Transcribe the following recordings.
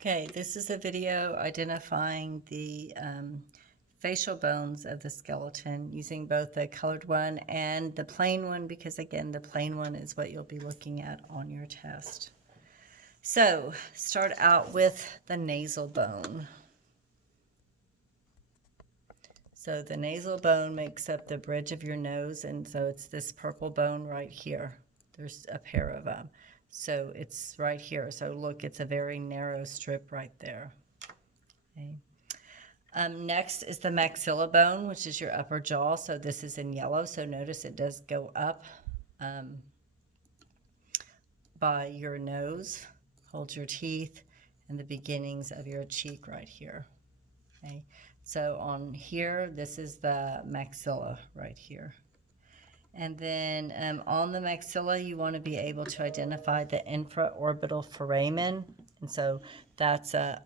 Okay, this is a video identifying the facial bones of the skeleton using both the colored one and the plain one, because again, the plain one is what you'll be looking at on your test. So, start out with the nasal bone. So the nasal bone makes up the bridge of your nose, and so it's this purple bone right here. There's a pair of them. So it's right here. So look, it's a very narrow strip right there. Okay. Next is the maxilla bone, which is your upper jaw. So this is in yellow. So notice it does go up by your nose. Hold your teeth and the beginnings of your cheek right here. Okay. So on here, this is the maxilla right here. And then on the maxilla, you want to be able to identify the infraorbital foramen. And so that's a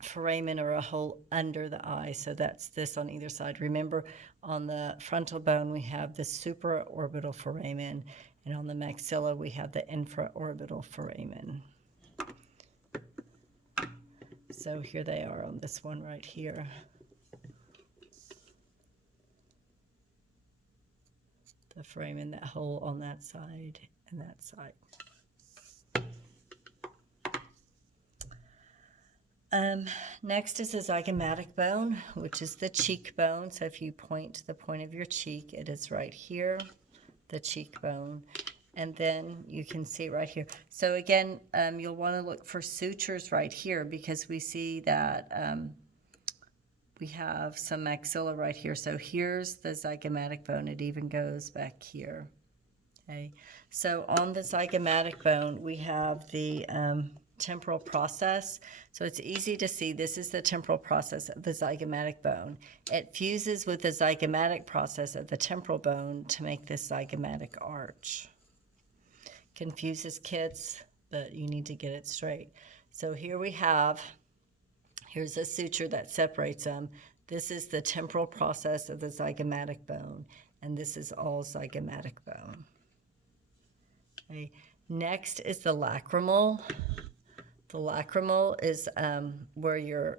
foramen, or a hole under the eye. So that's this on either side. Remember, on the frontal bone, we have the supraorbital foramen, and on the maxilla, we have the infraorbital foramen. So here they are on this one right here. The foramen, that hole on that side and that side. Next is the zygomatic bone, which is the cheekbone. So if you point to the point of your cheek, it is right here, the cheekbone. And then you can see right here. So again, you'll want to look for sutures right here, because we see that we have some maxilla right here. So here's the zygomatic bone. It even goes back here. Okay. So on the zygomatic bone, we have the temporal process. So it's easy to see. This is the temporal process of the zygomatic bone. It fuses with the zygomatic process of the temporal bone to make this zygomatic arch. Confuses kids, but you need to get it straight. So here we have, here's a suture that separates them. This is the temporal process of the zygomatic bone, and this is all zygomatic bone. Okay. Next is the lacrimal. The lacrimal is where your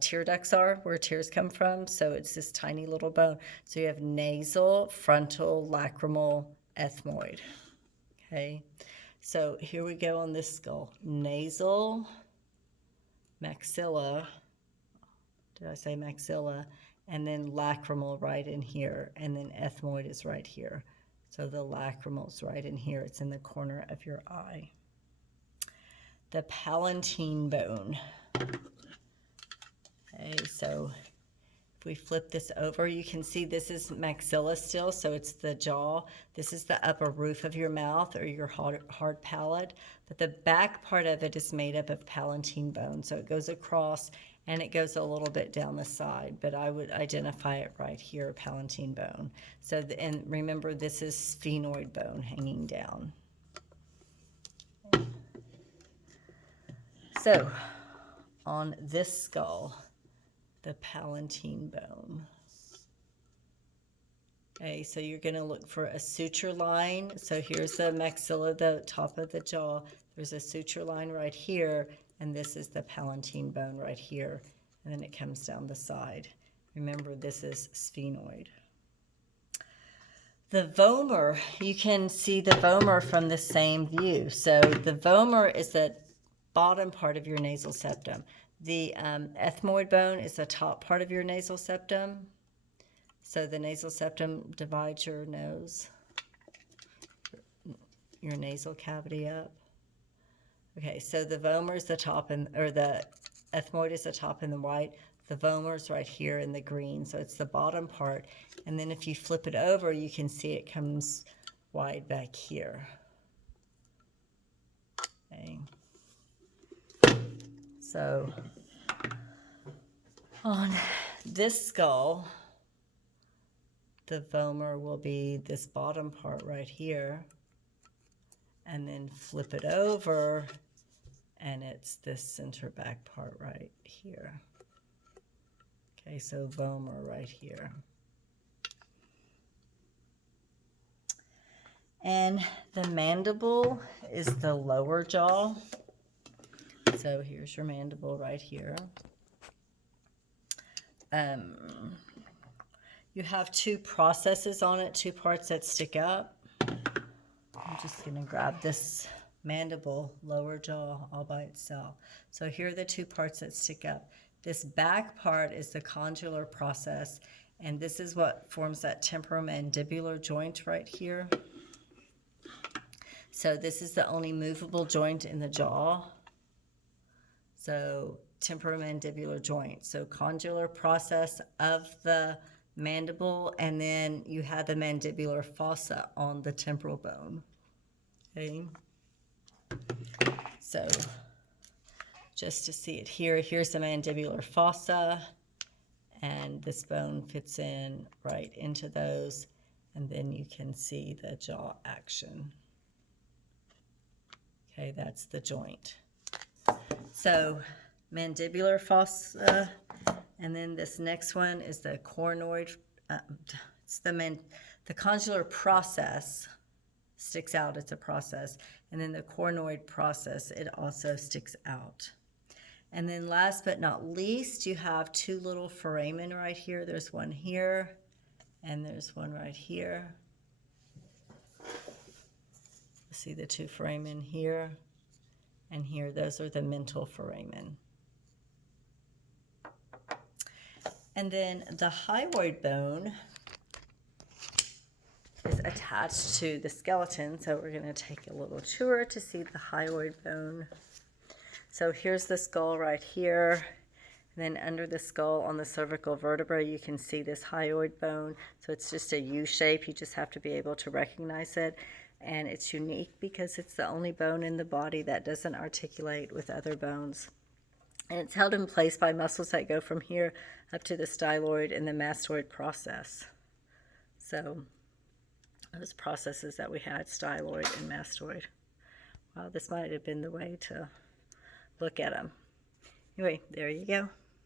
tear ducts are, where tears come from. So it's this tiny little bone. So you have nasal, frontal, lacrimal, ethmoid. Okay, so here we go on this skull. Nasal, maxilla, did I say maxilla? And then lacrimal right in here, and then ethmoid is right here. So the lacrimal's right in here. It's in the corner of your eye. The palatine bone. Okay, so if we flip this over, you can see this is maxilla still, so it's the jaw. This is the upper roof of your mouth, or your hard palate, but the back part of it is made up of palatine bone. So it goes across and it goes a little bit down the side, but I would identify it right here, palatine bone. So, and remember, this is sphenoid bone hanging down. So, on this skull, the palatine bone. Okay, so you're going to look for a suture line. So here's the maxilla, the top of the jaw. There's a suture line right here, and this is the palatine bone right here, and then it comes down the side. Remember, this is sphenoid. The vomer, you can see the vomer from the same view. So the vomer is the bottom part of your nasal septum. The ethmoid bone is the top part of your nasal septum. So the nasal septum divides your nose, your nasal cavity up. Okay, so the vomer is the top, or the ethmoid is the top in the white. The vomer is right here in the green, so it's the bottom part. And then if you flip it over, you can see it comes wide back here. Okay. So on this skull, the vomer will be this bottom part right here, and then flip it over, and it's this center back part right here. Okay, so vomer right here. And the mandible is the lower jaw. So here's your mandible right here. You have two processes on it, two parts that stick up. I'm just going to grab this mandible, lower jaw, all by itself. So here are the two parts that stick up. This back part is the condylar process, and this is what forms that temporomandibular joint right here. So this is the only movable joint in the jaw. So temporomandibular joint. So condylar process of the mandible, and then you have the mandibular fossa on the temporal bone. Okay. So just to see it here, here's the mandibular fossa, and this bone fits in right into those, and then you can see the jaw action. Okay, that's the joint. So mandibular fossa, and then this next one is the coronoid. It's the condylar process sticks out. It's a process, and then the coronoid process, it also sticks out. And then last but not least, you have two little foramen right here. There's one here, and there's one right here. See the two foramen here and here. Those are the mental foramen. And then the hyoid bone is attached to the skeleton. So we're going to take a little tour to see the hyoid bone. So here's the skull right here. And then under the skull on the cervical vertebra, you can see this hyoid bone. So it's just a U shape. You just have to be able to recognize it. And it's unique because it's the only bone in the body that doesn't articulate with other bones. And it's held in place by muscles that go from here up to the styloid and the mastoid process. So those processes that we had, styloid and mastoid. Wow, this might have been the way to look at them. Anyway, there you go.